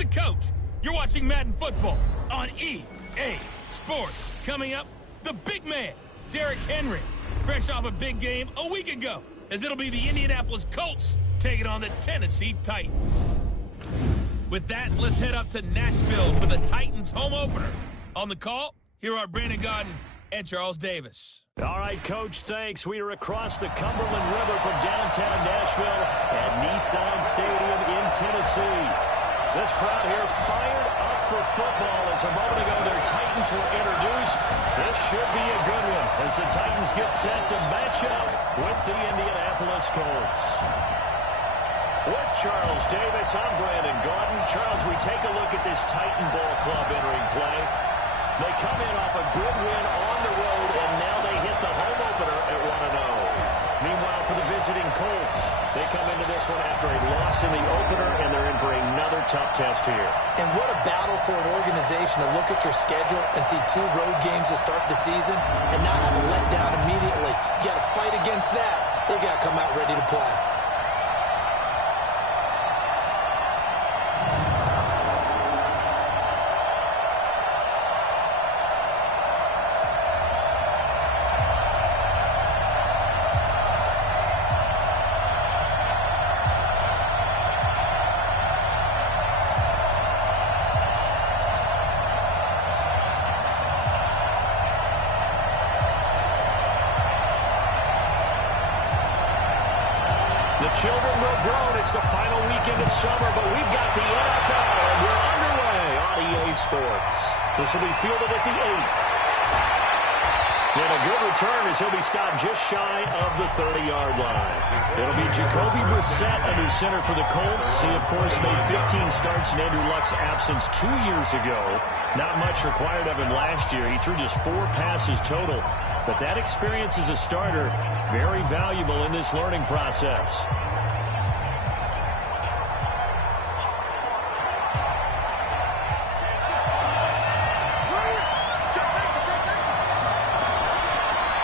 the coach. You're watching Madden Football on EA Sports. Coming up, the big man, Derrick Henry, fresh off a big game a week ago, as it'll be the Indianapolis Colts taking on the Tennessee Titans. With that, let's head up to Nashville for the Titans home opener. On the call, here are Brandon Gaudin and Charles Davis. All right, Coach, thanks. We are across the Cumberland River from downtown Nashville at Nissan Stadium in Tennessee. This crowd here fired up for football as a moment ago their Titans were introduced. This should be a good one as the Titans get set to match up with the Indianapolis Colts. With Charles Davis, I'm Brandon Gaudin. Charles, we take a look at this Titan Ball Club entering play. They come in off a good win on the road, and now they hit the home opener at 1-0. Meanwhile, for the visiting Colts, they come into this one after a loss in the opener, and they're in for another tough test here. And what a battle for an organization to look at your schedule and see 2 road games to start the season and not have a letdown immediately. You got to fight against that. They've got to come out ready to play. Children will grow. It's the final weekend of summer, but we've got the NFL, and we're underway on EA Sports. This will be fielded at the 8. And a good return as he'll be stopped just shy of the 30-yard line. It'll be Jacoby Brissett, a new center for the Colts. He, of course, made 15 starts in Andrew Luck's absence 2 years ago. Not much required of him last year. He threw just 4 passes total. But that experience as a starter, very valuable in this learning process.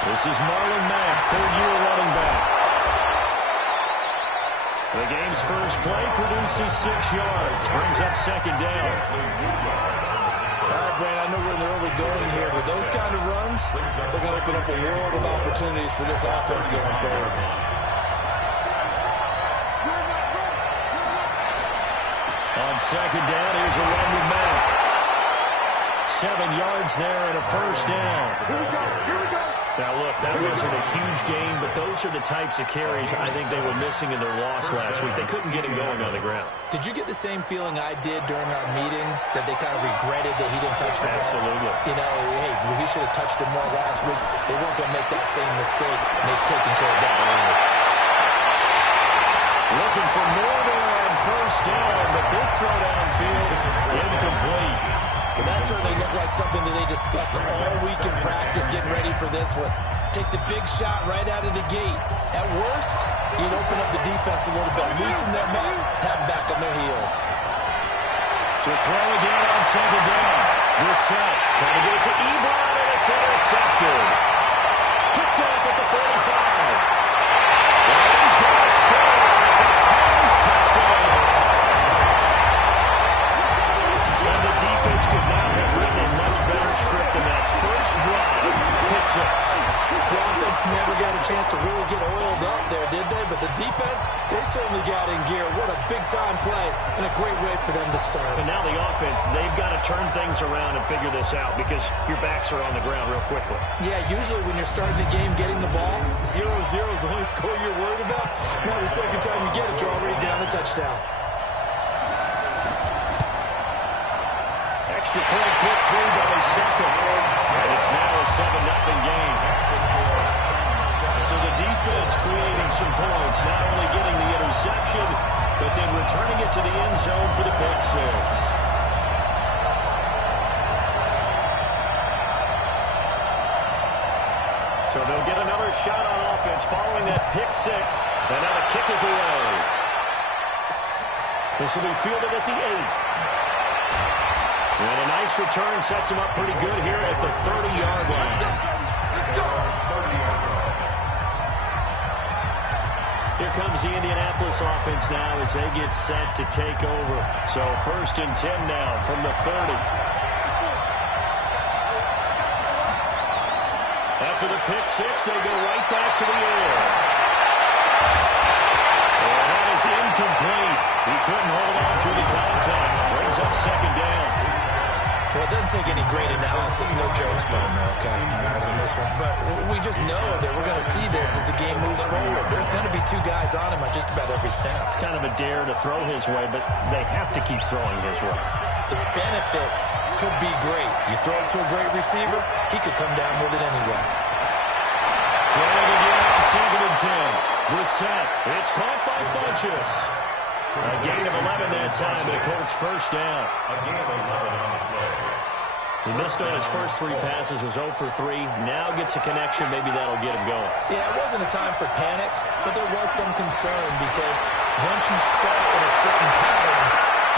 This is Marlon Mack, third-year running back. The game's first play produces 6 yards, brings up second down. All right, Brand, I know we're in the early going here, but those kind of runs, they're going to open up a world of opportunities for this offense going forward. On second down, here's a run with Mack. 7 yards there and a first down. Here we go. Now, look, that wasn't a huge gain, but those are the types of carries I think they were missing in their loss last week. They couldn't get him going on the ground. Did you get the same feeling I did during our meetings, that they kind of regretted that he didn't touch the ball? Absolutely. You know, hey, he should have touched it more last week. They weren't going to make that same mistake, and they've taken care of that early. Looking for more there on first down, but this throw downfield, incomplete. But that certainly looked like something that they discussed all week in practice, getting ready for this one. Take the big shot right out of the gate. At worst, you'll open up the defense a little bit, loosen them up, have them back on their heels. To throw again on second down. Brissett trying to get it to Ebron, and it's intercepted. Picked off at the 45. And he's going to score. It's a Titans touchdown. And the defense could not have written a much better script than that first drive. Hit 6. The offense never got a chance to really get oiled up there, did they? But the defense, they certainly got in gear. What a big-time play and a great way for them to start. And now the offense, they've got to turn things around and figure this out because your backs are on the ground real quickly. Yeah, usually when you're starting the game getting the ball, 0-0 is the only score you're worried about. Now the second time you get it, you're already down a touchdown. Extra point put through by a second. And it's now a 7-0 game. So the defense creating some points, not only getting the interception, but then returning it to the end zone for the pick 6. So they'll get another shot on offense following that pick 6. And now the kick is away. This will be fielded at the 8. And a nice return sets him up pretty good here at the 30-yard line. Here comes the Indianapolis offense now as they get set to take over. So 1st and 10 now from the 30. After the pick six, they go right back to the air. And that is incomplete. He couldn't hold on through the contact. Brings up 2nd down. Well, it doesn't take any great analysis, no jokes, Bowman, okay, all right, on this one. But we just know that we're going to see this as the game moves forward. There's going to be 2 guys on him on just about every snap. It's kind of a dare to throw his way, but they have to keep throwing his way. The benefits could be great. You throw it to a great receiver, he could come down with it anyway. Throwing again on 2nd and 10. Brissett. It's caught by Funchess. A gain of 11 that time, and the Colts 1st down. He missed on his first 3 passes, was 0 for 3. Now gets a connection. Maybe that'll get him going. Yeah, it wasn't a time for panic, but there was some concern because once you start in a certain pattern,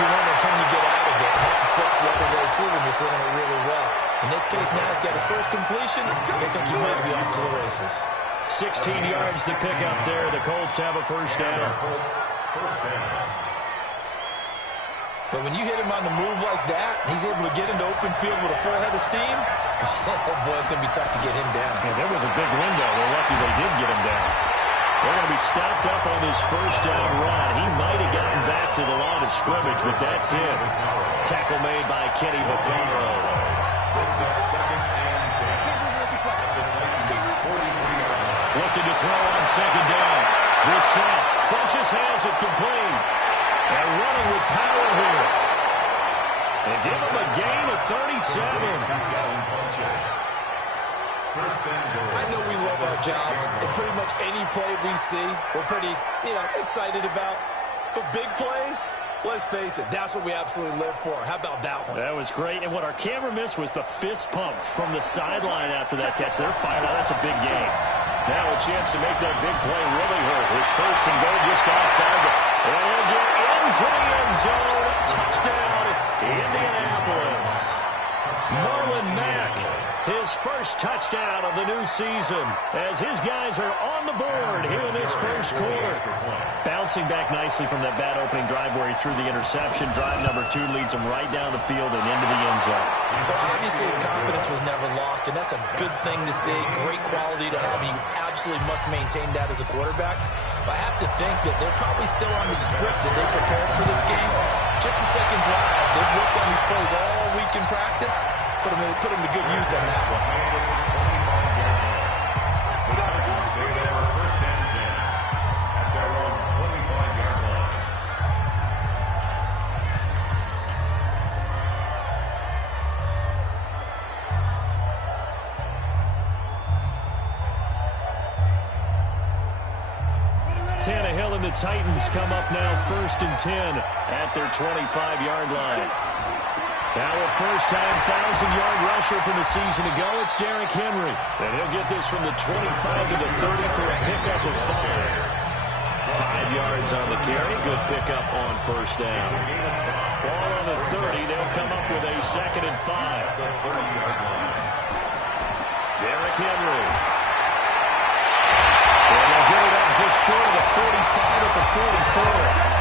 you wonder, can you get out of it? And that flips the other way, too, when you're throwing it really well. In this case, now he's got his first completion. They think he might be off to the races. 16 yards to pick up there. The Colts have a 1st down. But when you hit him on the move like that, he's able to get into open field with a full head of steam, oh, boy, it's going to be tough to get him down. Yeah, there was a big window. They're lucky they did get him down. They're going to be stopped up on this 1st down run. He might have gotten back to the line of scrimmage, but that's it. Tackle made by Kenny Vaccaro. Looking to throw on 2nd down. Brissett. Funchess has it complete. And running with power here. They give him a gain of 37. I know we love our jobs, and pretty much any play we see, we're pretty, excited about. But big plays, let's face it, that's what we absolutely live for. How about that one? That was great, and what our camera missed was the fist pump from the sideline after that catch. They're fired out. That's a big game. Now a chance to make that big play really hurt. It's 1st and goal just outside the... And they'll get into the end zone. Touchdown, Indianapolis. Marlon Mack, his first touchdown of the new season, as his guys are on the board here in this 1st quarter. Bouncing back nicely from that bad opening drive where he threw the interception. Drive number 2 leads him right down the field and into the end zone. So obviously his confidence was never lost, and that's a good thing to see. Great quality to have, and you absolutely must maintain that as a quarterback. But I have to think that they're probably still on the script that they prepared for this game. Just the 2nd drive. They've worked on these plays all week in practice. Put them to good use on that one. Tannehill and the Titans come up now 1st and 10 at their 25-yard line. Now a first-time 1,000-yard rusher from the season ago, it's Derrick Henry. And he'll get this from the 25 to the 30 for a pickup of 5. 5 yards on the carry. Good pickup on 1st down. Ball on the 30. They'll come up with a 2nd and 5. Derrick Henry. And they'll get it up just short of the 45 at the 44.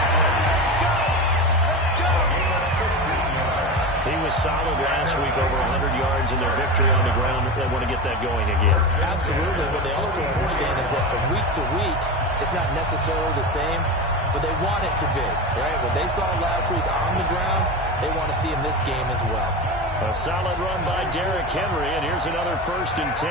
He was solid last week, over 100 yards in their victory on the ground. They want to get that going again. Absolutely. What they also understand is that from week to week, it's not necessarily the same, but they want it to be, right? What they saw last week on the ground, they want to see in this game as well. A solid run by Derrick Henry, and here's another 1st and 10.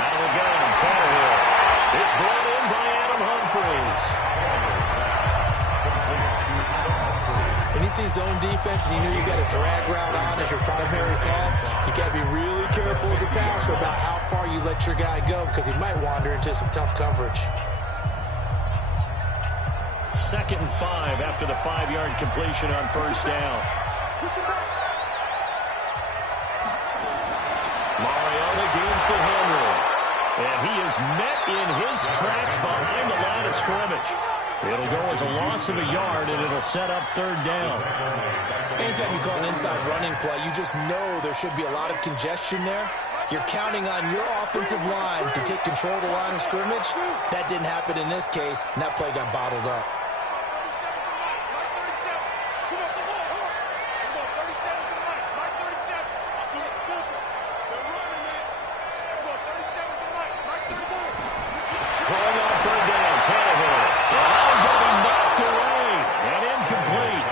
Out of the gun, Tannehill. It's brought in by Adam Humphries. When you see zone defense and you know you got a drag route on as your primary call, you got to be really careful as a passer about how far you let your guy go because he might wander into some tough coverage. 2nd and 5 after the 5-yard completion on 1st down. Mariota gains to Henry. And he is met in his tracks behind the line of scrimmage. It'll go as a loss of a yard, and it'll set up third down. Anytime you call an inside running play, you just know there should be a lot of congestion there. You're counting on your offensive line to take control of the line of scrimmage. That didn't happen in this case, and that play got bottled up. Throwing on third down, Tannehill. And getting knocked away and incomplete.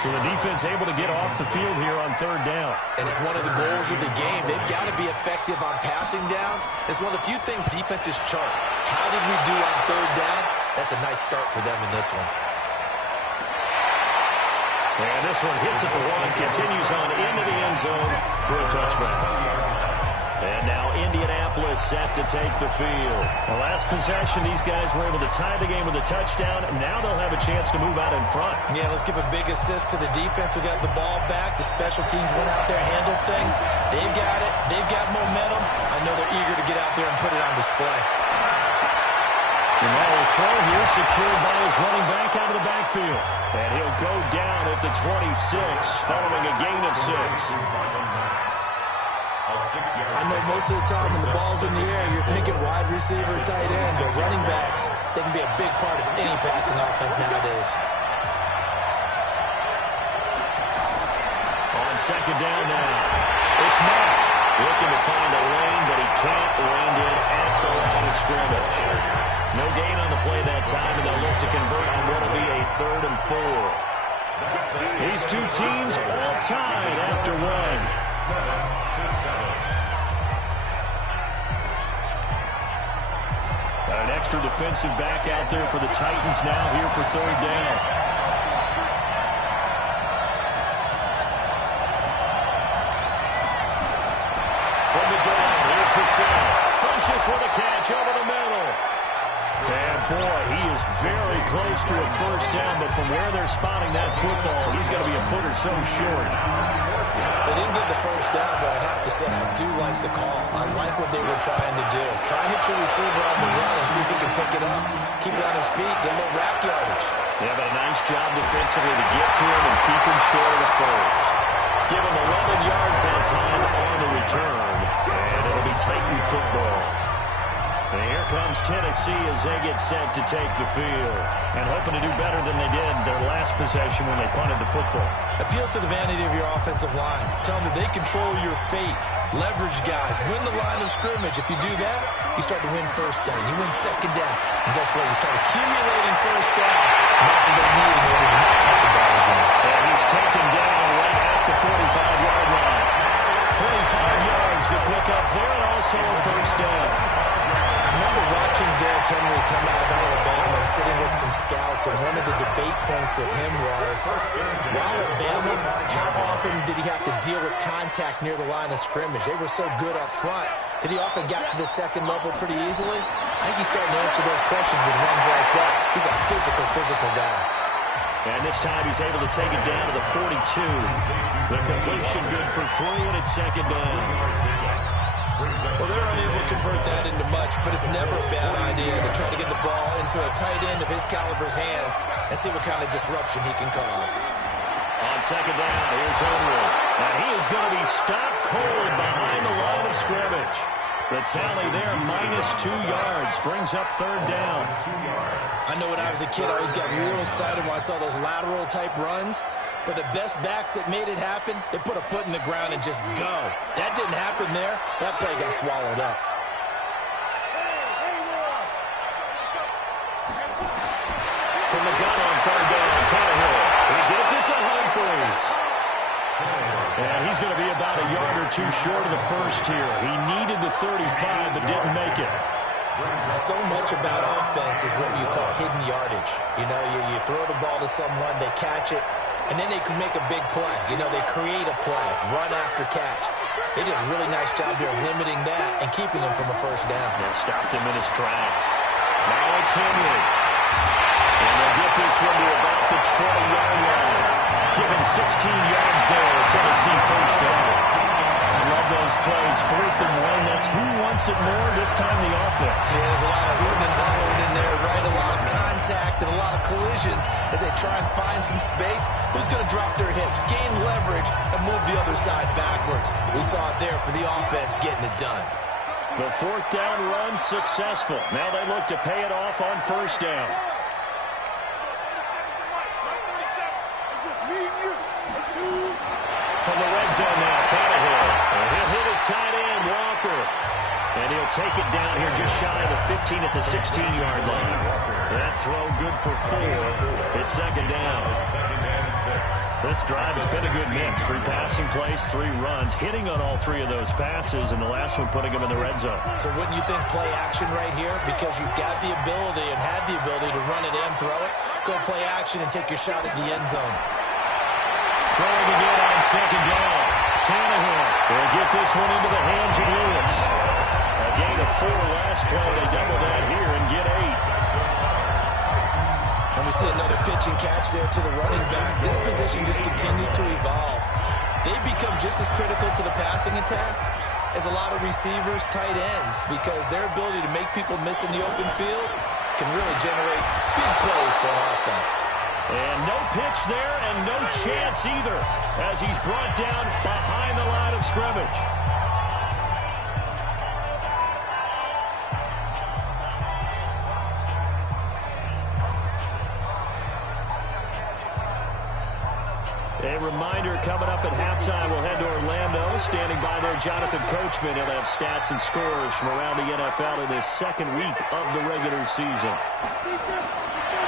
So the defense able to get off the field here on third down. And it's one of the goals of the game. They've got to be effective on passing downs. It's one of the few things defenses chart. How did we do on third down? That's a nice start for them in this one. And this one hits at the one, continues on into the end zone for a touchback. And now Indianapolis set to take the field. The last possession, these guys were able to tie the game with a touchdown. Now they'll have a chance to move out in front. Yeah, let's give a big assist to the defense who got the ball back. The special teams went out there, handled things. They've got it. They've got momentum. I know they're eager to get out there and put it on display. And now a throw here secured by his running back out of the backfield. And he'll go down at the 26 following a gain of 6. I know most of the time when the ball's in the air, you're thinking wide receiver, tight end, but running backs, they can be a big part of any passing offense nowadays. On second down now, it's Mack looking to find a lane, but he can't land it at the line of scrimmage. No gain on the play that time, and they'll look to convert on what will be a 3rd and 4. These two teams all tied after one. An extra defensive back out there for the Titans now here for third down. From the ground, here's Bissell. Funches with a catch over the middle. And boy, he is very close to a first down, but from where they're spotting that football, he's going to be a foot or so short. They didn't get the first down, but I have to say I do like the call. I like what they were trying to do. Try and hit your receiver on the run and see if he can pick it up. Keep it on his feet, get a little rack yardage. Yeah, but a nice job defensively to get to him and keep him short of the first. Give him 11 yards that time on the return, and it'll be Titan football. And here comes Tennessee as they get set to take the field. And hoping to do better than they did their last possession when they punted the football. Appeal to the vanity of your offensive line. Tell them that they control your fate. Leverage guys. Win the line of scrimmage. If you do that, you start to win first down. You win second down. And guess what? You start accumulating first down. And that's what they need in order to not punt the ball again. And he's taken down right at the 45-yard line. 25 yards to pick up there, and also a first down. I remember watching Derrick Henry come out of Alabama and sitting with some scouts, and one of the debate points with him was, while at Bama, how often did he have to deal with contact near the line of scrimmage? They were so good up front that he often got to the second level pretty easily. I think he's starting to answer those questions with runs like that. He's a physical guy. And this time he's able to take it down to the 42. The completion good for 3, and it's second down. Well, they're unable to convert that into much, but it's never a bad idea to try to get the ball into a tight end of his caliber's hands and see what kind of disruption he can cause. On second down, here's Henry. And he is going to be stopped cold behind the line of scrimmage. The tally there, -2 yards, brings up third down. I know when I was a kid, I always got real excited when I saw those lateral-type runs. But the best backs that made it happen, they put a foot in the ground and just go. That didn't happen there. That play got swallowed up. From the gun on third down, Tannehill. He gets it to Humphries. And he's going to be about a yard or 2 short of the first here. He needed the 35, but didn't make it. So much about offense is what you call hidden yardage. You know, you throw the ball to someone, they catch it, and then they can make a big play. You know, they create a play, run after catch. They did a really nice job there of limiting that and keeping him from a first down. Yeah, stopped him in his tracks. Now it's Henry. And they'll get this one to about the 20-yard line. Give him 16 yards there, Tennessee first down. I love those plays. 4th and 1, that's who wants it more, this time the offense. Yeah, there's a lot of hooting and hollering in there, right? A lot of contact and a lot of collisions as they try and find some space. Who's going to drop their hips, gain leverage, and move the other side backwards? We saw it there for the offense getting it done. The fourth down run successful. Now they look to pay it off on first down. From the red zone now, Tannehill. And he'll hit his tight end, Walker. And he'll take it down here just shy of the 15 at the 16-yard line. That throw good for 4. It's second down. This drive has been a good mix. 3 passing plays, 3 runs, hitting on all 3 of those passes, and the last one putting them in the red zone. So wouldn't you think play action right here? Because you've got the ability and had the ability to run it and throw it. Go play action and take your shot at the end zone. Throwing again on second down. Tannehill will get this one into the hands of Lewis. A gain of 4 last play. They double that here and get 8. And we see another pitch and catch there to the running back. This position just continues to evolve. They become just as critical to the passing attack as a lot of receivers, tight ends, because their ability to make people miss in the open field can really generate big plays for an offense. And no pitch there and no chance either as he's brought down behind the line of scrimmage. A reminder, coming up at halftime, we'll head to Orlando. Standing by there, Jonathan Coachman. He'll have stats and scores from around the NFL in this second week of the regular season.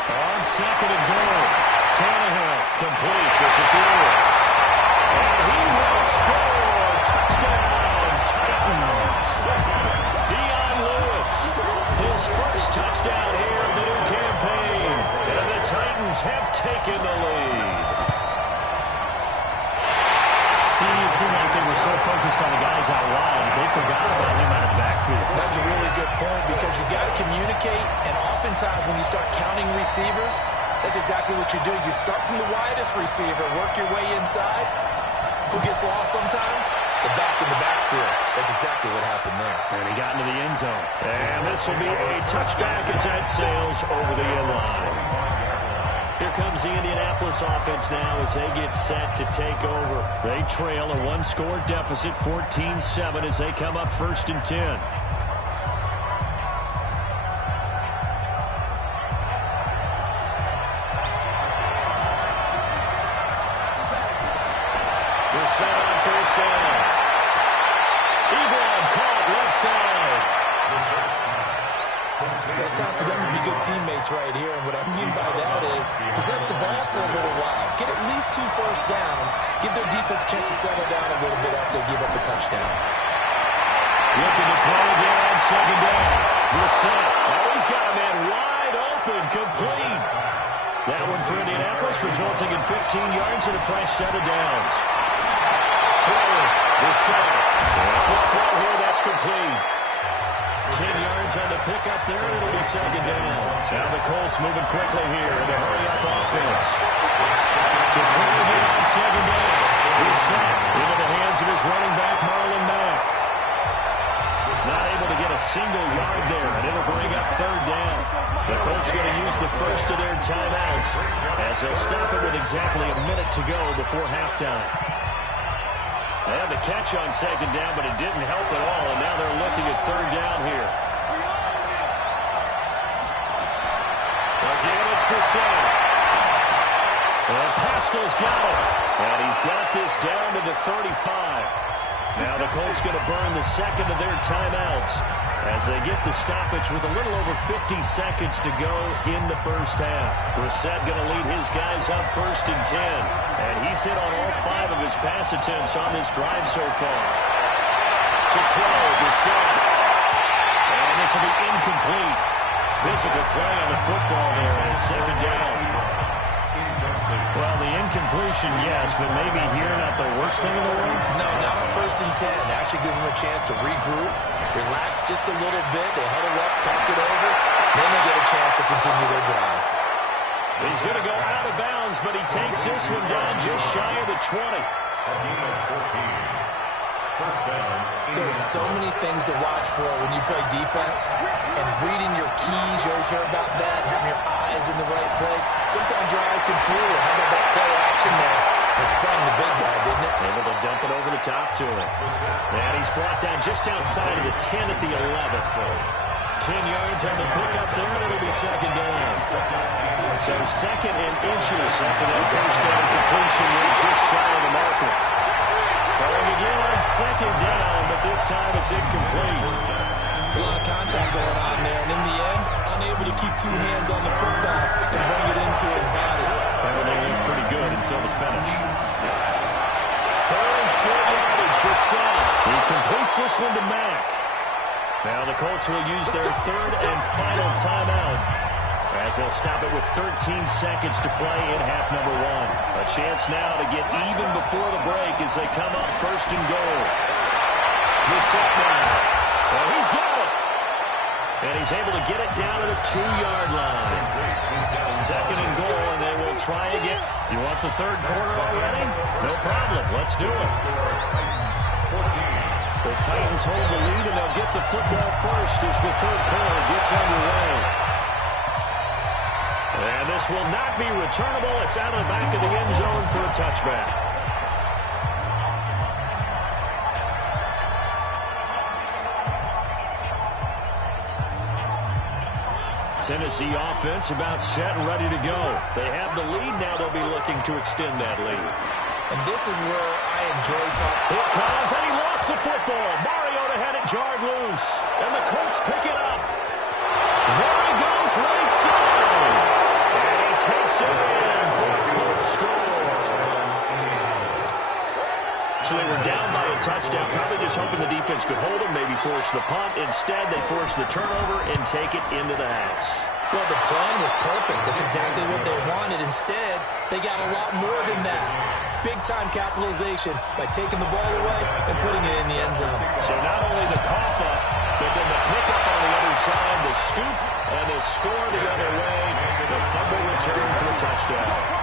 On second and goal, Tannehill complete. This is Lewis. And he will score. Touchdown, Titans. Dion Lewis, his first touchdown here of the new campaign. And the Titans have taken the lead. It seemed like they were so focused on the guys out wide, they forgot about him out of the backfield. That's a really good point because you've got to communicate, and oftentimes when you start counting receivers, that's exactly what you do. You start from the widest receiver, work your way inside. Who gets lost sometimes? The back in the backfield. That's exactly what happened there. And he got into the end zone. And this will be a touchback as that sails over the end line. Here comes the Indianapolis offense now as they get set to take over. They trail a 1-score deficit, 14-7, as they come up first and 10. They're set on first down. Ebron caught left side. It's time for them to be good teammates right here, and what I mean by that is possess the ball for a little while. Get at least 2 first downs. Give their defense a chance to settle down a little bit after they give up a touchdown. Looking to throw again on second down. Brissett. Oh, he's got a man wide open, complete. That one for Indianapolis, resulting in 15 yards and a fresh set of downs. Throwing. Brissett. Quick throw here, that's complete. 10 yards on the pickup there, and it'll be second down. Now the Colts moving quickly here in the hurry-up offense. To throw again on second down. Brissett into the hands of his running back, Marlon Mack. Not able to get a single yard there, and it'll bring up third down. The Colts going to use the first of their timeouts as they'll stop it with exactly a minute to go before halftime. They had the catch on second down, but it didn't help at all, and now they're looking at third down here. Again, it's Brissett. And Pascal's got it, and he's got this down to the 35. Now the Colts going to burn the second of their timeouts as they get the stoppage with a little over 50 seconds to go in the first half. Brissett going to lead his guys up first and 10. And he's hit on all 5 of his pass attempts on this drive so far. To throw, Brissett. And this will be incomplete. Physical play on the football there, and it's second down. Well, the incompletion, yes, but maybe here not the worst thing in the world? No, not on first and 10. Actually gives them a chance to regroup, relax just a little bit. They huddle up, talk it over. Then they get a chance to continue their drive. He's going to go out of bounds, but he takes this one down just shy of the 20. There are so many things to watch for when you play defense, and reading your keys, you always hear about that, and having your eyes in the right place. Sometimes your eyes can fool you. How about that play action there? It sprang the big guy, didn't it? Able to dump it over the top to him. And he's brought down just outside of the 10 at the 11th. 10 yards on the pickup there, and it'll be second down. So second and inches after that first down completion. They're just shy of the marker. Throwing again on second down, but this time it's incomplete. There's a lot of contact going on there, and in the end, unable to keep two hands on the football and bring it into his body. Everything looked pretty good until the finish. Third and short yardage, Brissett. He completes this one to Mack. Now the Colts will use their third and final timeout, as they'll stop it with 13 seconds to play in half number one. A chance now to get even before the break as they come up first and goal. Brissett now. Well, he's got it. And he's able to get it down to the 2-yard line. Second and goal, and they will try again. You want the third quarter already? No problem. Let's do it. The Titans hold the lead, and they'll get the football first as the third quarter gets underway. And this will not be returnable. It's out of the back of the end zone for a touchback. Tennessee offense about set and ready to go. They have the lead. Now they'll be looking to extend that lead. And this is where I enjoy talking. Here comes, and he lost the football. Mariota had it jarred loose. And the Colts pick it up. There he goes, right side. And he takes it in for a Colts score. So they were down by a touchdown, probably just hoping the defense could hold them, maybe force the punt. Instead, they force the turnover and take it into the house. Well, the plan was perfect. That's exactly what they wanted. Instead, they got a lot more than that. Big-time capitalization by taking the ball away and putting it in the end zone. So not only the cough up, but then the pickup on the other side, the scoop, and the score the other way. The fumble return for a touchdown.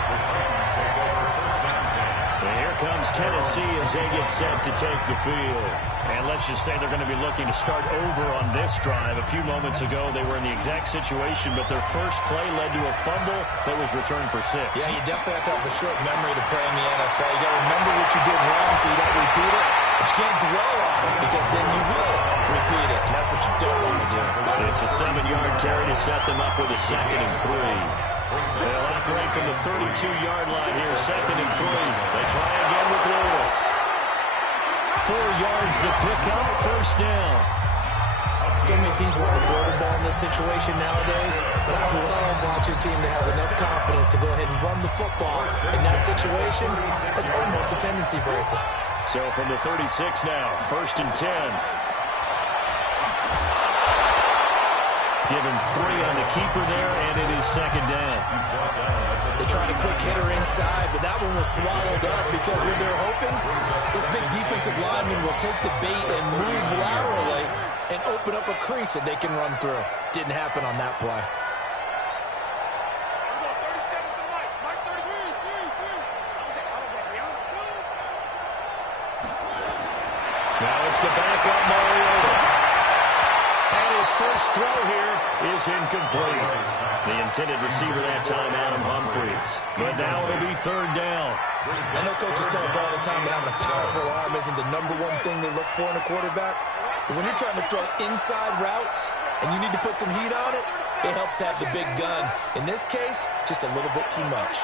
And here comes Tennessee as they get set to take the field. And let's just say they're going to be looking to start over on this drive. A few moments ago, they were in the exact situation, but their first play led to a fumble that was returned for 6. Yeah, you definitely have to have a short memory to play in the NFL. You got to remember what you did wrong so you don't repeat it, but you can't dwell on it because then you will repeat it, and that's what you don't want to do. It's a 7-yard carry to set them up with a 2nd and 3. They'll operate from the 32-yard line here, 2nd and 3. They try again with Lewis. 4 yards to pick up, first down. So many teams want to throw the ball in this situation nowadays, but I love watching a team that has enough confidence to go ahead and run the football. In that situation, that's almost a tendency breaker. So from the 36 now, 1st and 10. Give him 3 on the keeper there, and it is 2nd down. They tried a quick hitter inside, but that one was swallowed up because when they're hoping, this big defensive lineman will take the bait and move laterally and open up a crease that they can run through. Didn't happen on that play. Now it's the backup Mariota. And his first throw here is incomplete. The intended receiver that time, Adam Humphries. But now it'll be 3rd down. I know coaches tell us all the time that having a powerful arm isn't the #1 thing they look for in a quarterback. But when you're trying to throw inside routes and you need to put some heat on it, it helps have the big gun. In this case, just a little bit too much.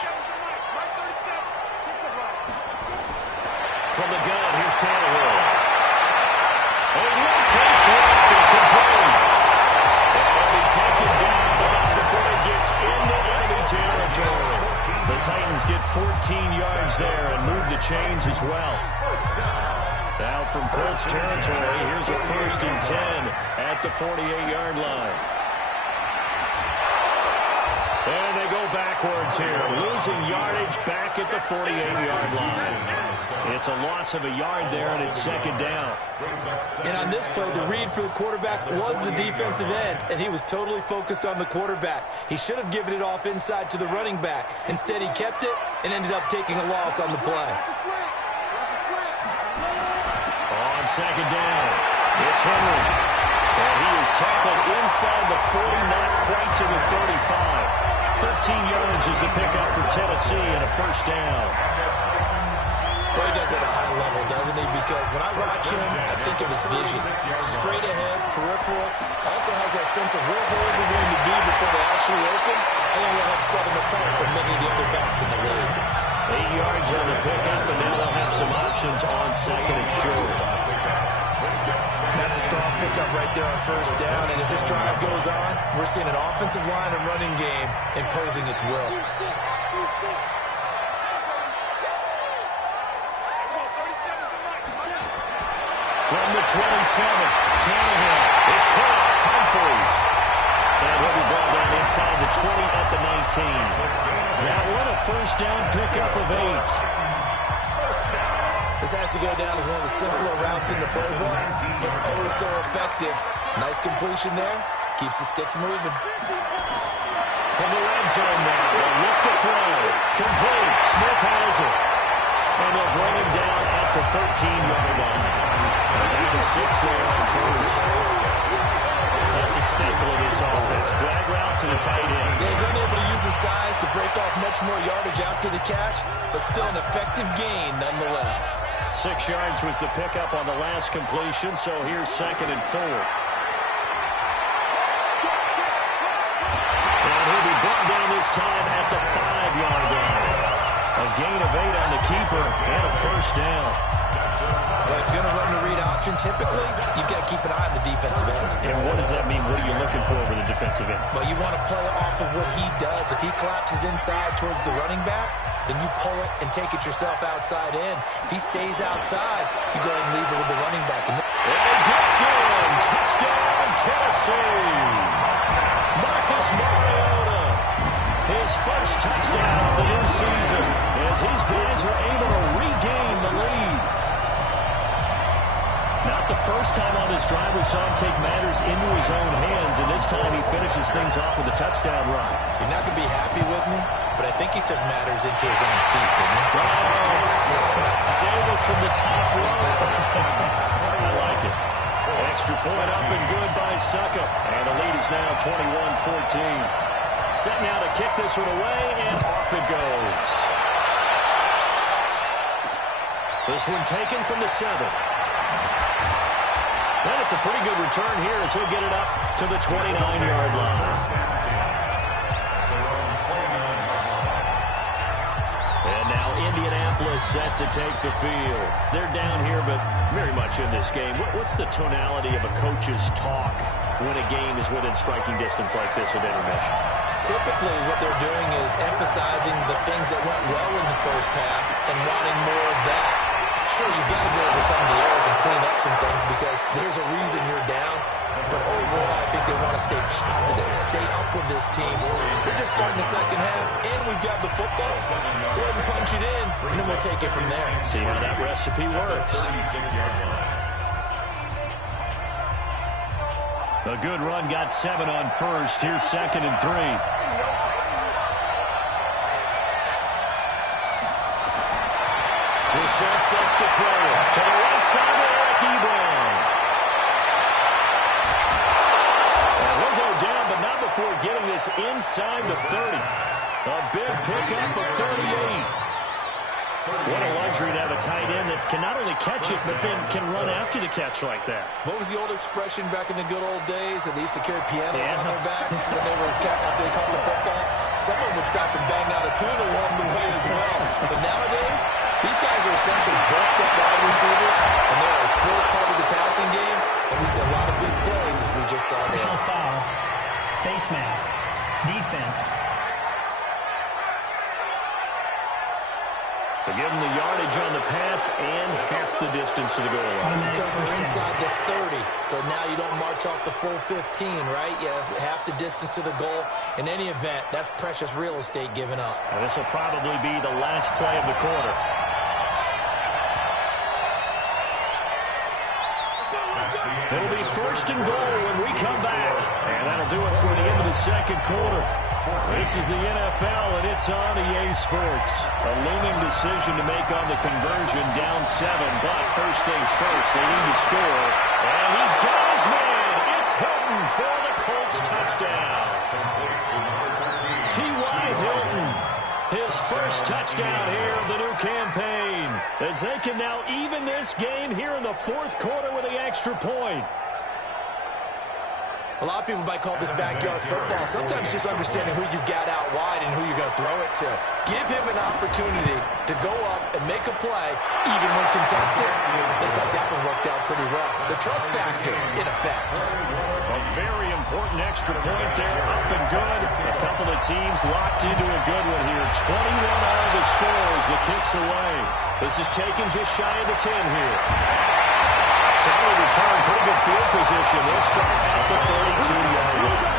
From the gun, here's Tannehill. A low-pitch left and complete. And it'll be taken down before it gets into enemy territory. The Titans get 14 yards there and move the chains as well. Now from Colts territory, here's a 1st and 10 at the 48-yard line. And they go backwards here, losing yardage back at the 48-yard line. It's a loss of a yard there, and it's 2nd down. And on this play, the read for the quarterback was the defensive end, and he was totally focused on the quarterback. He should have given it off inside to the running back. Instead, he kept it and ended up taking a loss on the play. On second down. It's Henry. And he is tackled inside the 40, not quite to the 35. 13 yards is the pickup for Tennessee and a first down. Boy, he does it at a high level, doesn't he? Because when I watch him, I think of his vision. Straight ahead, peripheral. Also has that sense of where holes are going to be before they actually open. I think will help set him apart from many of the other backs in the league. 8 yards on the pickup, and now they'll have some options on second and short. That's a strong pickup right there on first down. And as this drive goes on, we're seeing an offensive line and running game imposing its will. From the 27, Tannehill. It's caught. Humphries. And he'll be brought down inside the 20 at the 19. That one a first down pickup of 8. This has to go down as one of the simpler routes in the playbook, but oh so effective. Nice completion there. Keeps the sticks moving. From the red zone now, they'll look to throw. Complete. Smith has it. And they'll bring him down at the 13-yard line. Down to 6 there on first. That's a staple of this offense. Drag route to the tight end. Yeah, he's unable to use his size to break off much more yardage after the catch, but still an effective gain nonetheless. 6 yards was the pickup on the last completion, so here's second and 4. And he'll be brought down this time at the 5-yard line. A gain of 8 on the keeper and a first down. But if you're going to run the read option, typically, you've got to keep an eye on the defensive end. And what does that mean? What are you looking for over the defensive end? Well, you want to play off of what he does. If he collapses inside towards the running back, then you pull it and take it yourself outside in. If he stays outside, you go ahead and leave it with the running back. And he gets in. Touchdown, Tennessee. Marcus Mariota. His first touchdown of the new season as his guys are able to regain the lead. Not the first time on his drive we saw him take matters into his own hands, and this time he finishes things off with a touchdown run. You're not going to be happy with me, but I think he took matters into his own feet, didn't he? Davis from the top row. I like it. Extra point up and good by Suckup. And the lead is now 21-14. Set now to kick this one away, and off it goes. This one taken from the 7. And it's a pretty good return here as he'll get it up to the 29-yard line. And now Indianapolis set to take the field. They're down here, but very much in this game. What's the tonality of a coach's talk when a game is within striking distance like this at intermission? Typically, what they're doing is emphasizing the things that went well in the first half and wanting more of that. Sure, you've got to go over some of the errors and clean up some things because there's a reason you're down. But overall, I think they want to stay positive, stay up with this team. We're just starting the second half, and we've got the football. Let's go ahead and punch it in, and then we'll take it from there. See how that recipe works. A good run, got 7 on first. Here's second and 3. Brissett sets to throw it. To the right side of Eric Ebron. And he'll go down, but not before getting this inside the 30. A big pickup of 38. What a luxury to have a tight end that can not only catch it, but then can run after the catch like that. What was the old expression back in the good old days that they used to carry pianos on their backs when they caught the football? Someone would stop and bang out a tune along the way as well. But nowadays, these guys are essentially bulked up wide receivers, and they're a full part of the passing game, and we see a lot of big plays as we just saw there. Personal foul, face mask, defense. So give them the yardage on the pass and half the distance to the goal line. Because they're inside the 30, so now you don't march off the full 15, right? You have half the distance to the goal. In any event, that's precious real estate given up. Now, this will probably be the last play of the quarter. It'll be first and goal when we come back. And that'll do it for the end of the second quarter. This is the NFL, and it's on EA Sports. A looming decision to make on the conversion, down 7, but first things first, they need to score. And he's got his man. It's Hilton for the Colts touchdown. T.Y. Hilton, his first touchdown here of the new campaign, as they can now even this game here in the fourth quarter with the extra point. A lot of people might call this backyard football. Sometimes just understanding who you've got out wide and who you're going to throw it to. Give him an opportunity to go up and make a play, even when contested. Looks like that one worked out pretty well. The trust factor, in effect. A very important extra point there, up and good. A couple of teams locked into a good one here. 21 are the scores, the kicks away. This is taken just shy of the 10 here. Solid return, pretty good field position. They'll start at the 32-yard line.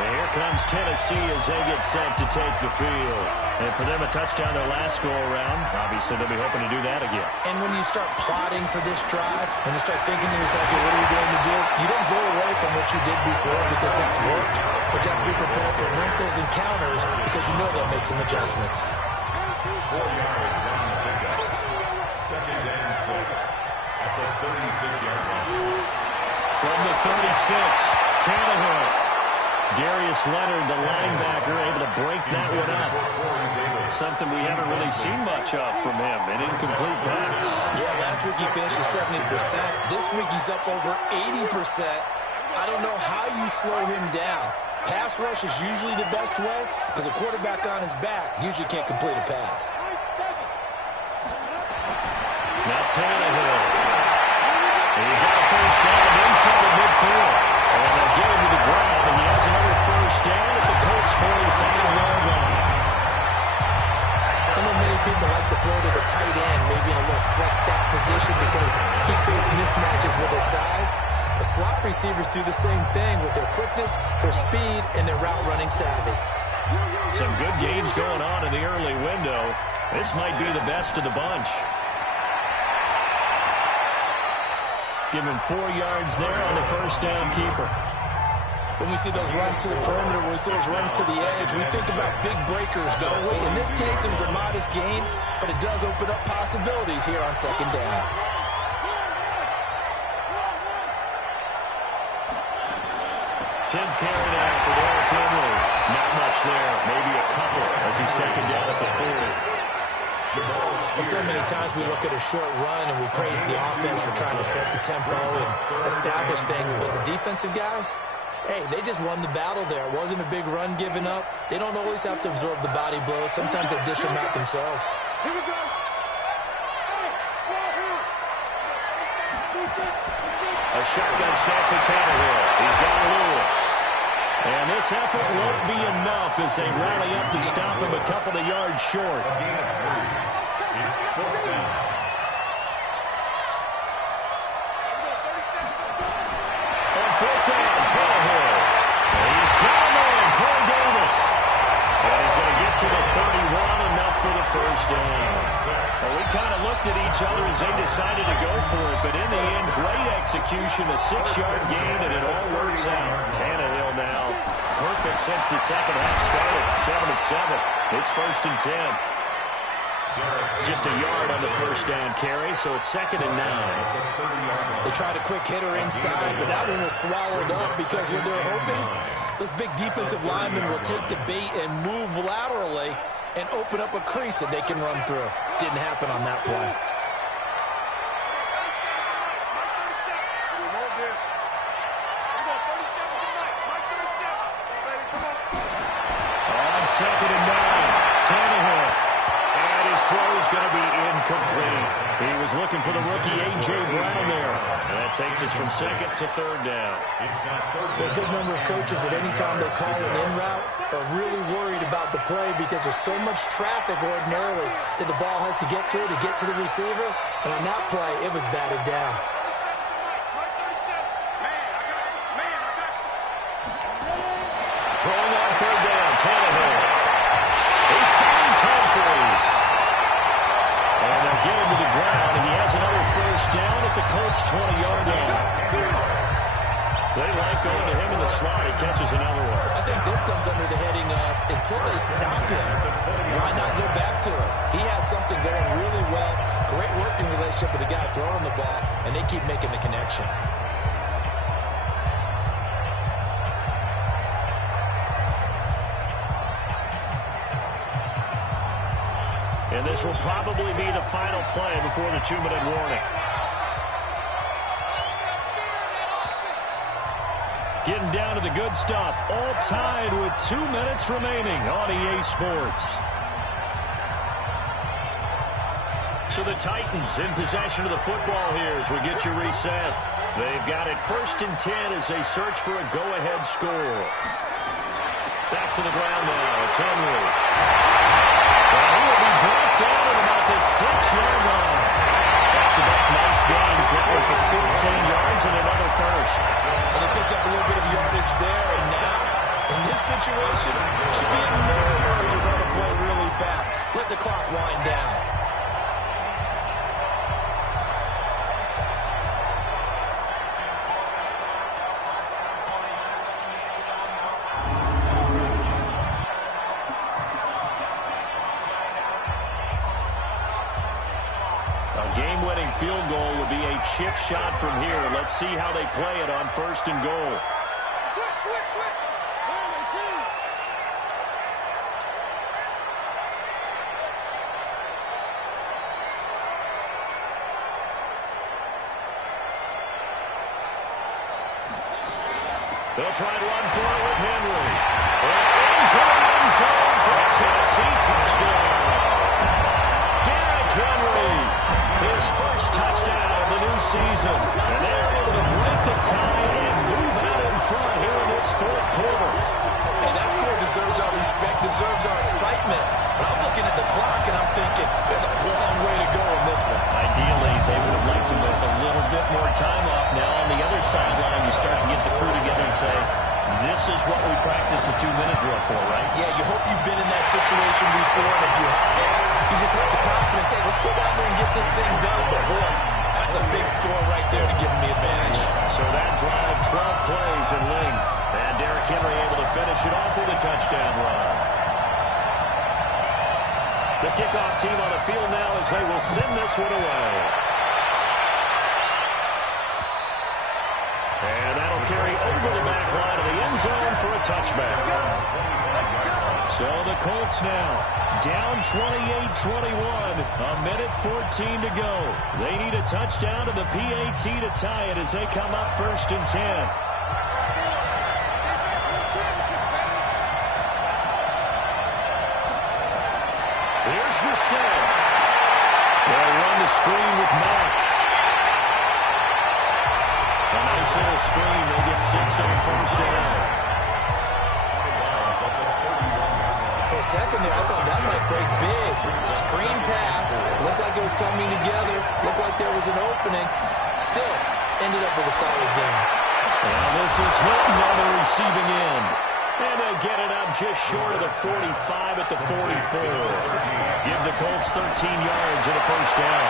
And here comes Tennessee as they get set to take the field. And for them, a touchdown their last go-around. Obviously, they'll be hoping to do that again. And when you start plotting for this drive, when you start thinking to yourself, hey, what are we going to do? You don't go away from what you did before because that worked. But you have to be prepared for wrinkles and counters because you know they'll make some adjustments. 4 yards on the pickup. Second and 6 at the 36-yard line. From the 36, Tannehill. Darius Leonard, the linebacker, able to break that one up. Something we haven't really seen much of from him, an incomplete pass. Yeah, last week he finished at 70%. This week he's up over 80%. I don't know how you slow him down. Pass rush is usually the best way because a quarterback on his back usually can't complete a pass. Now Tannehill. He's got a first down inside of midfield. And they'll get him to the ground, and he has another first down at the Colts' 45-yard line. I know many people like to throw to the tight end, maybe in a little flexed out position because he creates mismatches with his size. The slot receivers do the same thing with their quickness, their speed, and their route running savvy. Some good games going on in the early window. This might be the best of the bunch. Give him 4 yards there on the first down keeper. When we see those runs to the perimeter, when we see those runs to the edge, we think about big breakers, don't we? In this case, it was a modest gain, but it does open up possibilities here on second down. 10th carry now for Derrick Henry. Not much there, maybe a couple as he's taken down at the 40. Well, so many times we look at a short run and we praise the offense for trying to set the tempo and establish things, but the defensive guys, hey, they just won the battle there. It wasn't a big run given up. They don't always have to absorb the body blows. Sometimes they dish them out themselves. A shotgun snap for Tannehill. He's got Lewis. And this effort won't be enough as they rally up to stop him a couple of yards short. It's fourth down. On fourth down, Tannehill. He's got him on, Corey Davis. And he's going to get to the 31, enough for the first down. Well, we kind of looked at each other as they decided to go for it, but in the end, great execution, a 6-yard gain, and it all works out. Tannehill now, perfect since the second half started, 7-7. It's first and 10. Just a yard on the first down carry, so it's 2nd and 9. They tried a quick hitter inside, but that one was swallowed up because what they're hoping, those big defensive linemen will take the bait and move laterally and open up a crease that they can run through. Didn't happen on that play. On 2nd and 9, Tannehill. And his throw is going to be incomplete. He was looking for the rookie A.J. Brown there. And that takes us from 2nd to 3rd down. There are a good number of coaches that any time they call an in route are really worried about the play because there's so much traffic ordinarily that the ball has to get through to get to the receiver. And on that play, it was batted down. Throwing on 3rd down, Tannehill. He finds Humphries. And they'll get him to the ground, and he has another first down at the Colts' 20-yard line. They like going to until they stop him, why not go back to it? He has something going really well. Great working relationship with the guy throwing the ball, and they keep making the connection. And this will probably be the final play before the 2-minute warning. Getting down to the good stuff. All tied with 2 minutes remaining on EA Sports. So the Titans in possession of the football here as we get you reset. They've got it 1st and 10 as they search for a go-ahead score. Back to the ground now. It's Henry. Well, he will be brought down at about the 6-yard line. Back-to-back nice gains. That one for 15 yards and another first. And they picked up a little bit of yardage there, and now, in this situation, should be in no hurry to run a play really fast. Let the clock wind down. Game-winning field goal would be a chip shot from here. Let's see how they play it on 1st and goal. They'll try to run for it with Henry. Into the end zone for a Tennessee touchdown. Henry, his first touchdown of the new season. And they're able to break the tie and move out in front here in this 4th quarter. Hey, that score deserves our respect, deserves our excitement. But I'm looking at the clock and I'm thinking, there's a long way to go in this one. Ideally, they would have liked to milk a little bit more time off. Now on the other sideline, you start to get the crew together and say, this is what we practiced a 2-minute drill for, right? Yeah, you hope you've been in that situation before, and if you have, you just have the confidence, hey, let's go down there and get this thing done. But boy, that's a big score right there to give them the advantage. So that drive, 12 plays in length. And Derrick Henry able to finish it off with a touchdown run. The kickoff team on the field now as they will send this one away. And that'll carry over the back line of the end zone for a touchback. So the Colts now down 28-21, a minute 14 to go. They need a touchdown to the PAT to tie it as they come up 1st and 10. Here's Brissett. They'll run the screen with Mack. A nice little screen. They get 6 on 1st down. For a second there, I thought that might break big. Screen pass. Looked like it was coming together. Looked like there was an opening. Still, ended up with a solid game. And this is Hilton on the receiving end. And they get it up just short of the 45 at the 44. Give the Colts 13 yards and a 1st down.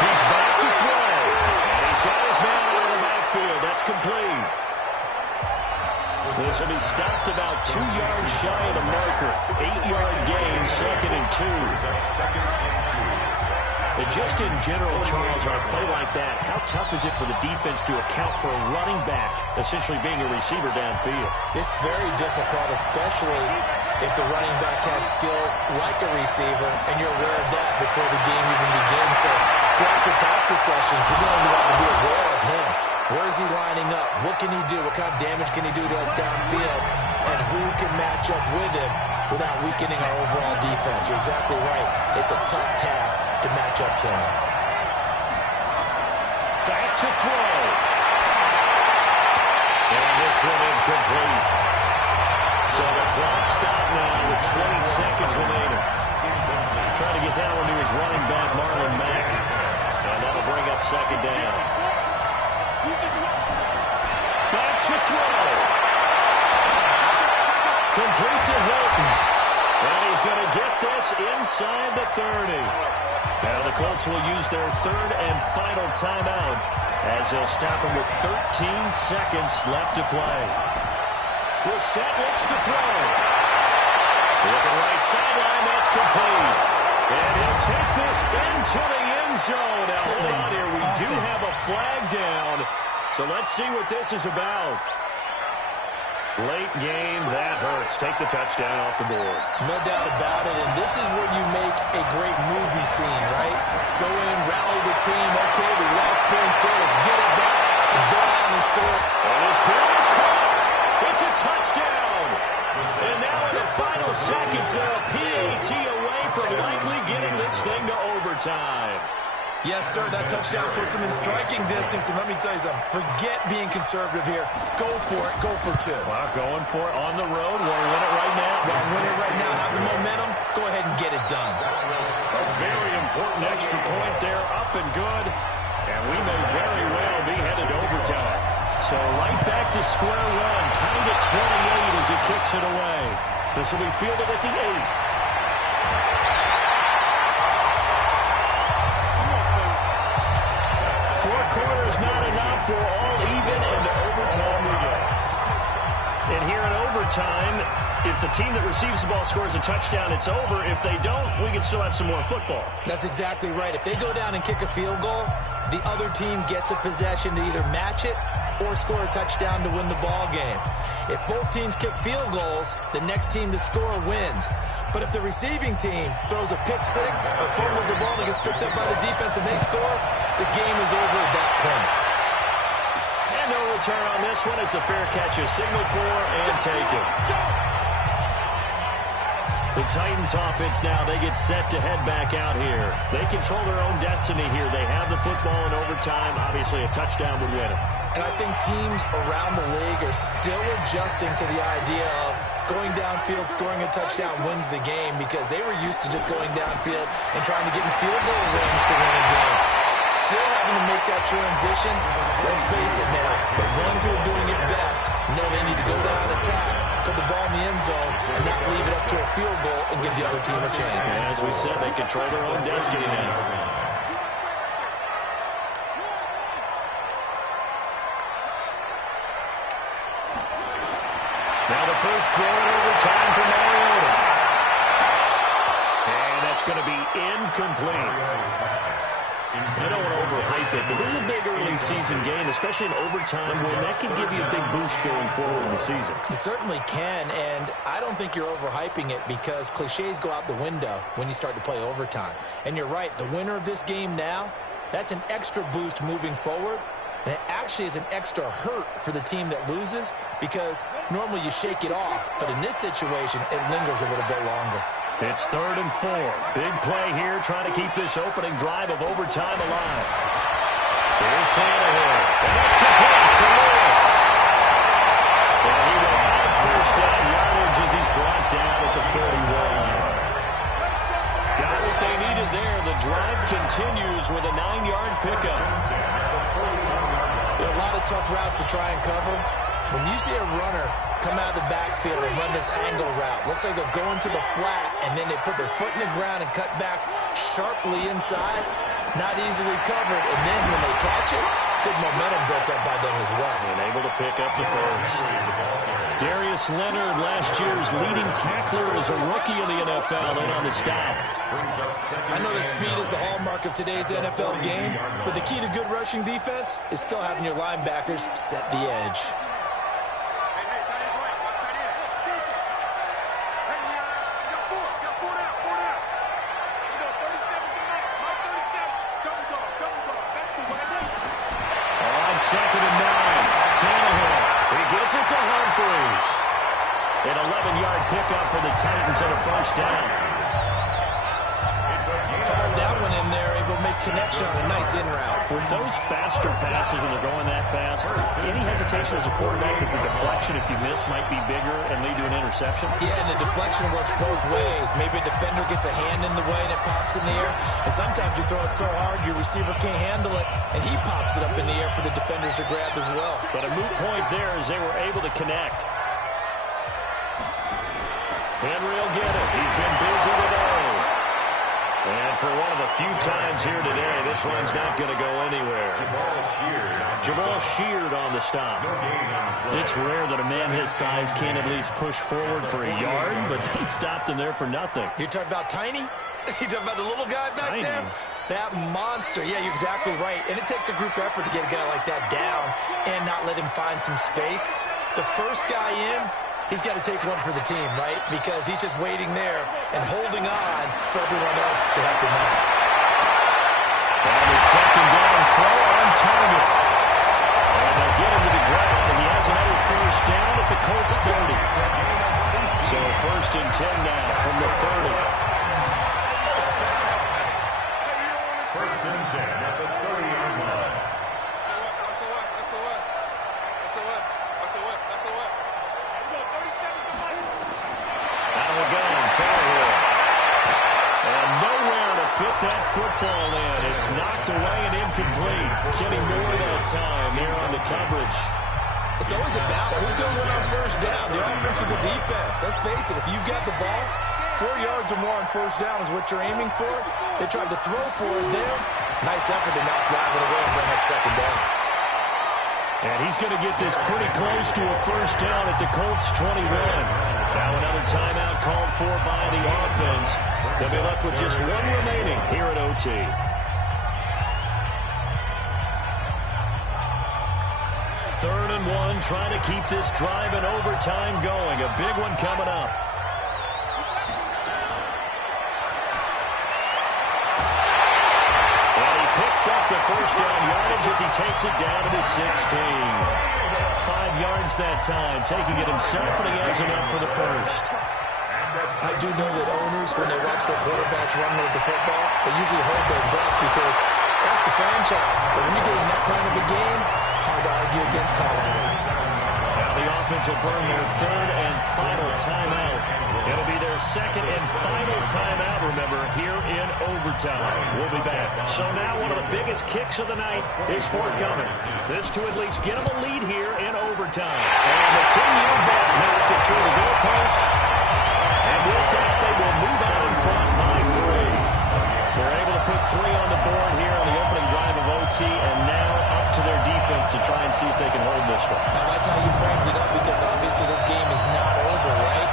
He's back to throw. And he's got his man out of the backfield. That's complete. This will be stopped about 2 yards shy of the marker. 8-yard gain, 2nd and 2. And just in general, Charles, on a play like that, how tough is it for the defense to account for a running back essentially being a receiver downfield? It's very difficult, especially if the running back has skills like a receiver, and you're aware of that before the game even begins. So throughout your practice sessions, you're going to have to be aware of him. Where is he lining up? What can he do? What kind of damage can he do to us downfield? And who can match up with him without weakening our overall defense? You're exactly right. It's a tough task to match up to him. Back to throw. And this one incomplete. So the clock stopped now with 20 seconds remaining. Trying to get that one to his running back, Marlon Mack. And that'll bring up 2nd down. Back to throw. Complete to Hilton. And he's going to get this inside the 30. Now the Colts will use their 3rd and final timeout as they'll stop him with 13 seconds left to play. Brissett looks to throw. Looking right sideline, that's complete. And he'll take this into the end zone. Now, hold on here. We do have a flag down. So let's see what this is about. Late game, that hurts. Take the touchdown off the board. No doubt about it, and this is where you make a great movie scene, right? Go in, rally the team. Okay, we lost points there. Let's get it back and go out and score. And his ball is caught. It's a touchdown. And now in the final seconds, they're a PAT away from likely getting this thing to overtime. Yes, sir, that touchdown puts him in striking distance, and let me tell you something, forget being conservative here. Go for it, go for two. Well, going for it on the road, want to win it right now. Want to win it right now, have the momentum, go ahead and get it done. A very important extra point there, up and good, and we may very well be headed to overtime. So right back to square one, tied at 28 as he kicks it away. This will be fielded at the 8. 4 quarters not enough. We're all even, and to overtime we go. And here in overtime, if the team that receives the ball scores a touchdown, it's over. If they don't, we can still have some more football. That's exactly right. If they go down and kick a field goal, the other team gets a possession to either match it or score a touchdown to win the ball game. If both teams kick field goals, the next team to score wins. But if the receiving team throws a pick six or fumbles the ball and gets picked up by the defense and they score, the game is over at that point. And no return on this one as the fair catch is signaled for and taken. The Titans offense now, they get set to head back out here. They control their own destiny here. They have the football in overtime. Obviously, a touchdown would win it. And I think teams around the league are still adjusting to the idea of going downfield, scoring a touchdown wins the game, because they were used to just going downfield and trying to get in field goal range to win a game. Still having to make that transition. Let's face it now, the ones who are doing it best know they need to go down and attack, put the ball in the end zone, and not leave it up to a field goal and give the other team a chance. And as we said, they control their own destiny now. Now the first throw in overtime for Mariota. And that's going to be incomplete. I don't want to overhype it, but this is a big early season game, especially in overtime, when that can give you a big boost going forward in the season. It certainly can, and I don't think you're overhyping it, because cliches go out the window when you start to play overtime. And you're right, the winner of this game now, that's an extra boost moving forward. And it actually is an extra hurt for the team that loses, because normally you shake it off. But in this situation, it lingers a little bit longer. It's 3rd and 4. Big play here, trying to keep this opening drive of overtime alive. Here's Tannehill. And that's complete to Lewis. And he will have first down yardage as he's brought down at the 41. Got what they needed there. The drive continues with a 9-yard pickup. There are a lot of tough routes to try and cover. When you see a runner come out of the backfield and run this angle route, looks like they're going to the flat, and then they put their foot in the ground and cut back sharply inside, not easily covered, and then when they catch it, good momentum built up by them as well. And able to pick up the first. Darius Leonard, last year's leading tackler as a rookie in the NFL, in on the stop. I know the speed is the hallmark of today's NFL game, but the key to good rushing defense is still having your linebackers set the edge. Second and 9. Tannehill. He gets it to Humphries. An 11-yard pickup for the Titans and a first down. Found that one in there, able to make connection on a nice in route. With those faster passes when they're going that fast, any hesitation as a quarterback that the deflection, if you miss, might be bigger and lead to an interception? Yeah, and the deflection works both ways. Maybe a defender gets a hand in the way and it pops in the air. And sometimes you throw it so hard your receiver can't handle it, and he pops it up in the air for the defenders to grab as well. But a moot point there as they were able to connect. Henry will get it. He's been busy today. And for one of the few times here today, this run's not going to go anywhere. Jamal sheared on the stop. It's rare that a man his size can't at least push forward for a yard, but they stopped him there for nothing. You're talking about Tiny? You're talking about the little guy back there? That monster. Yeah, you're exactly right. And it takes a group effort to get a guy like that down and not let him find some space. The first guy in, he's got to take one for the team, right? Because he's just waiting there and holding on for everyone else to help him out. And his second down throw on target. And they'll get him to the ground, and he has another first down at the Colts 30. So 1st and 10 now from the 30. 1st and 10 at the 30-yard line. Out of the gun, Tannehill. And nowhere to fit that football in. It's knocked away and incomplete. Kenny Moore that time there on the coverage. It's always a battle. Who's going to win on first down? The offense or the defense? Let's face it, if you've got the ball, 4 yards or more on first down is what you're aiming for. They tried to throw for it there. Nice effort to knock that one away and bring up second down. And he's going to get this pretty close to a first down at the Colts 21. Now another timeout called for by the offense. They'll be left with just one remaining here at OT. Third and 1, trying to keep this drive in overtime going. A big one coming up. And he picks up the first down yardage as he takes it down to the 16. 5 yards that time, taking it himself, and he has enough for the first. I do know that owners, when they watch their quarterbacks run with the football, they usually hold their breath because that's the franchise. But when you get in that kind of a game, hard to argue against calling it. Now the offense will burn their third and final timeout. It'll be their second and final timeout, remember, here in overtime. We'll be back. So now one of the biggest kicks of the night is forthcoming. This to at least get them a lead here in overtime. And the 10-year bet knocks it through the goalpost. And with that, they will move out in front by 3. They're able to put 3 on the board here on the opening drive of OT, and now up to their defense to try and see if they can hold this one. I like how you framed it up because obviously this game is not over, right?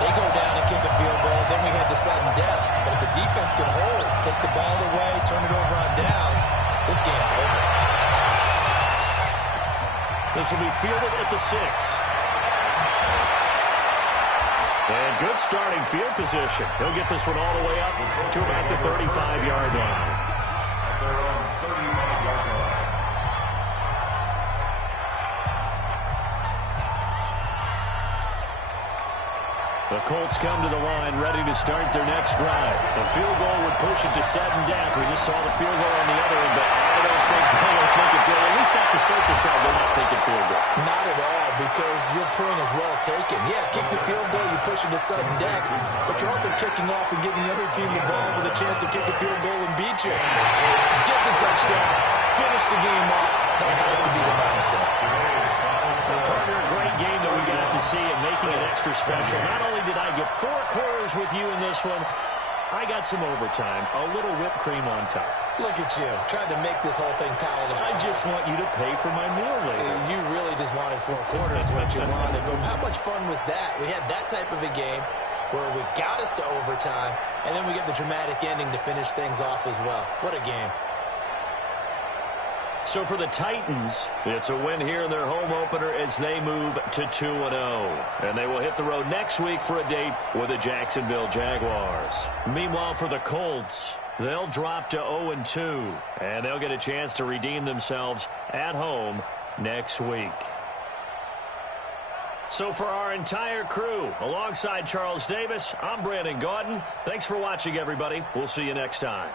They go down and kick a field goal, then we head to sudden death. But if the defense can hold, take the ball away, turn it over on downs, this game's over. This will be fielded at the 6. And good starting field position. He'll get this one all the way up to about the 35-yard line. Their own 35-yard line. The Colts come to the line ready to start their next drive. The field goal would push it to sudden death. We just saw the field goal on the other end, but I don't think they're thinking field goal. At least not to start this drive, they're not thinking field goal. Not at all, because your point is well taken. Yeah, kick the field goal, you push it to sudden death, but you're also kicking off and giving the other team the ball with a chance to kick a field goal and beat you. Get the touchdown, finish the game off. That has to be the mindset. Partner, a great game that we got to see and making it extra special. Not only did I get 4 quarters with you in this one, I got some overtime, a little whipped cream on top. Look at you, trying to make this whole thing palatable. I just want you to pay for my meal later. You really just wanted 4 quarters, what you wanted. But how much fun was that? We had that type of a game where we got us to overtime, and then we get the dramatic ending to finish things off as well. What a game. So for the Titans, it's a win here in their home opener as they move to 2-0. And they will hit the road next week for a date with the Jacksonville Jaguars. Meanwhile, for the Colts, they'll drop to 0-2. And they'll get a chance to redeem themselves at home next week. So for our entire crew, alongside Charles Davis, I'm Brandon Gaudin. Thanks for watching, everybody. We'll see you next time.